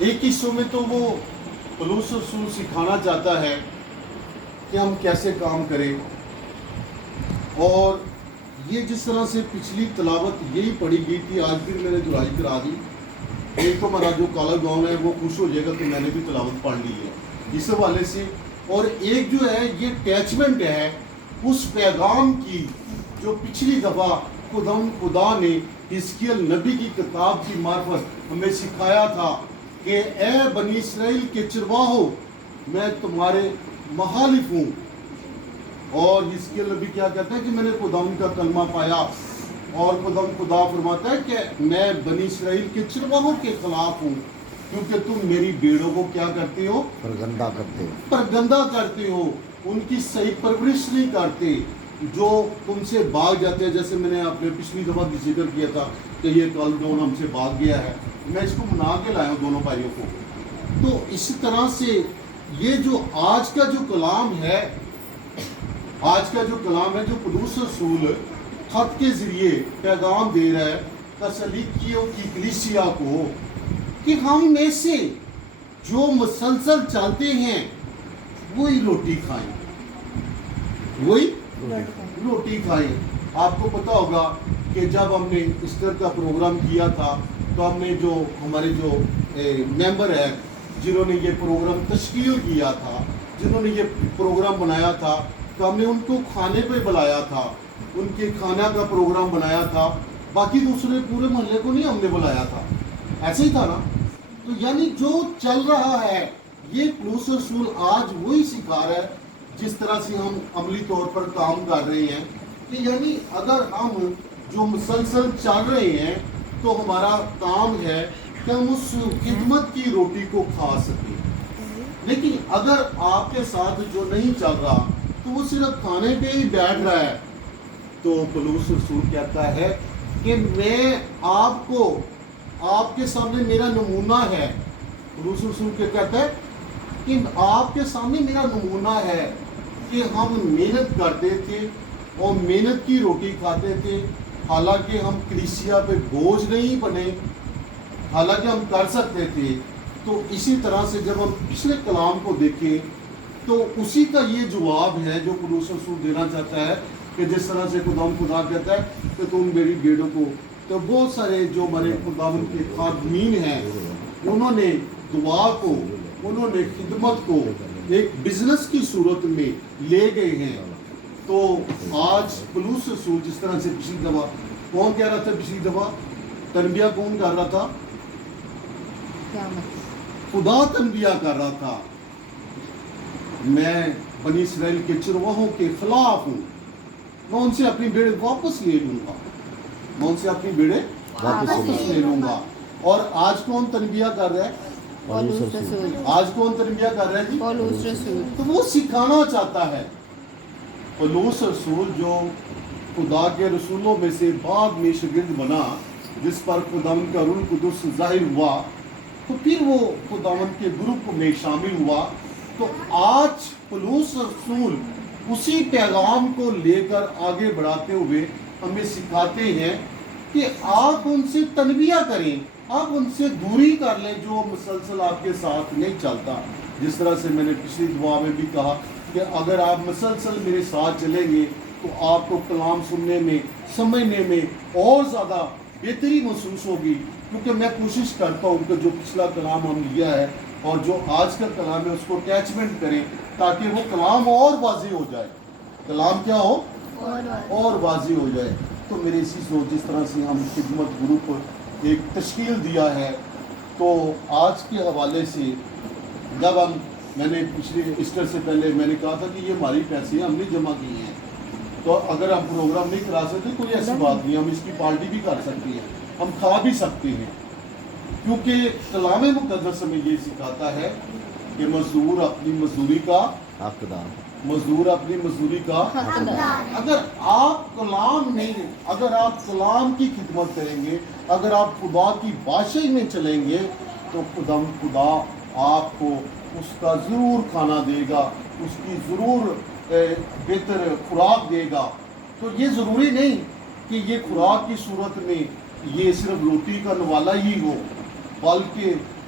ایک حصوں میں تو وہ پولس رسول سکھانا چاہتا ہے کہ ہم کیسے کام کریں، اور یہ جس طرح سے پچھلی تلاوت یہی پڑھی گئی تھی، آج پھر میں نے دہرائی کرا دی۔ ایک تو ہمارا جو کالا گاؤں ہے وہ خوش ہو جائے گا کہ میں نے بھی تلاوت پڑھ لی ہے اس حوالے سے، اور ایک جو ہے یہ اٹیچمنٹ ہے اس پیغام کی جو پچھلی دفعہ خدا نے حزقیل نبی کی کتاب کی معرفت ہمیں سکھایا تھا کہ اے بنی اسرائیل کے چرواہو، میں تمہارے مخالف ہوں۔ اور حزقیل نبی کیا کہتا ہے کہ میں نے خدا کا کلمہ پایا، اور خدا فرماتا ہے کہ میں بنی اسرائیل کے چرواہوں کے خلاف ہوں، کیونکہ تم میری بھیڑوں کو کیا کرتے ہو؟ پرگندہ کرتے ہو، ان کی صحیح پرورش نہیں کرتے، جو تم سے بھاگ جاتے ہیں۔ جیسے میں نے آپ نے پچھلی دفعہ بھی ذکر کیا تھا کہ یہ کالڈون ہم سے بھاگ گیا ہے، میں اس کو منا کے لایا ہوں دونوں بھائیوں کو۔ تو اسی طرح سے یہ جو آج کا جو کلام ہے، جو پولس رسول خط کے ذریعے پیغام دے رہا ہے تسالونیکیوں کی کلیسیا کو، کہ ہم میں سے جو مسلسل چلتے ہیں وہی روٹی کھائیں، وہی روٹی کھائیں۔ آپ کو پتا ہوگا کہ جب ہم نے ایسٹر کا پروگرام کیا تھا تو ہم نے جو ہمارے جو ممبر ہیں جنہوں نے یہ پروگرام تشکیل کیا تھا، جنہوں نے یہ پروگرام بنایا تھا، تو ہم نے ان کو کھانے پہ بلایا تھا، ان کے کھانا کا پروگرام بنایا تھا، باقی دوسرے پورے محلے کو نہیں ہم نے بلایا تھا، ایسے ہی تھا نا۔ تو یعنی جو چل رہا ہے یہ پولس رسول آج وہی سکھا رہا ہے جس طرح سے ہم عملی طور پر کام کر رہے ہیں، کہ یعنی اگر ہم جو مسلسل چل رہے ہیں تو ہمارا کام ہے کہ ہم اس خدمت کی روٹی کو کھا سکیں، لیکن اگر آپ کے ساتھ جو نہیں چل رہا تو وہ صرف کھانے پہ ہی بیٹھ رہا ہے، تو پولس رسول کہتا ہے کہ میں آپ کے سامنے میرا نمونہ ہے۔ پولس رسول کیا کہتا ہے کہ آپ کے سامنے میرا نمونہ ہے کہ ہم محنت کرتے تھے اور محنت کی روٹی کھاتے تھے، حالانکہ ہم کلیسیا پہ بوجھ نہیں بنے، حالانکہ ہم کر سکتے تھے۔ تو اسی طرح سے جب ہم پچھلے کلام کو دیکھیں تو اسی کا یہ جواب ہے جو پولس رسول دینا چاہتا ہے، کہ جس طرح سے خدا کہتا ہے کہ تم میری بھیڑوں کو، تو بہت سارے جو ہمارے خداوند کے خادمین ہیں انہوں نے دعا کو، انہوں نے خدمت کو ایک بزنس کی صورت میں لے گئے ہیں۔ تو آج پولس رسول جس طرح سے پچھلی دفعہ کون کہہ رہا تھا، پچھلی دفعہ تنبیہ کون کر رہا تھا؟ خدا تنبیہ کر رہا تھا، میں بنی اسرائیل کے چرواہوں کے خلاف ہوں، میں ان سے اپنی بھیڑیں واپس لے لوں گا، میں ان سے اپنی بھیڑیں واپس لے لوں گا۔ اور آج کون تنبیہ کر رہا ہے؟ آج کون تنبیہ کر رہا ہے جی؟ پولس رسول۔ تو وہ سکھانا چاہتا ہے، پولس رسول جو خدا کے رسولوں میں سے بعد میں شاگرد بنا، جس پر خداوند کا روح القدس ظاہر ہوا، تو پھر وہ خداوند کے گروپ میں شامل ہوا۔ تو آج پولس رسول اسی پیغام کو لے کر آگے بڑھاتے ہوئے ہمیں سکھاتے ہیں کہ آپ ان سے تنبیہ کریں، آپ ان سے دوری کر لیں جو مسلسل آپ کے ساتھ نہیں چلتا۔ جس طرح سے میں نے پچھلی دعا میں بھی کہا کہ اگر آپ مسلسل میرے ساتھ چلیں گے تو آپ کو کلام سننے میں، سمجھنے میں اور زیادہ بہتری محسوس ہوگی، کیونکہ میں کوشش کرتا ہوں کہ جو پچھلا کلام ہم لیا ہے اور جو آج کا کلام ہے اس کو اٹیچمنٹ کریں، تاکہ وہ کلام اور واضح ہو جائے، کلام کیا ہو؟ اور واضح ہو جائے۔ تو میرے اسی سوچ جس طرح سے ہم خدمت گروپ ایک تشکیل دیا ہے، تو آج کے حوالے سے جب میں نے پچھلے ایسٹر سے پہلے میں نے کہا تھا کہ یہ ہماری پیسے ہم نے جمع کیے ہیں، تو اگر ہم پروگرام نہیں کرا سکتے کوئی ایسی بات نہیں، ہم اس کی پارٹی بھی کر سکتے ہیں، ہم کھا بھی سکتے ہیں، کیونکہ کلام مقدس ہمیں یہ سکھاتا ہے کہ مزدور اپنی مزدوری کا حقدار، مزدور اپنی مزدوری کا حقدار۔ اگر آپ کلام کی خدمت کریں گے، اگر آپ خدا کی بادشاہی میں چلیں گے، تو خدا آپ کو اس کا ضرور کھانا دے گا، اس کی ضرور بہتر خوراک دے گا۔ تو یہ ضروری نہیں کہ یہ خوراک کی صورت میں یہ صرف روٹی کا نوالا ہی ہو، بلکہ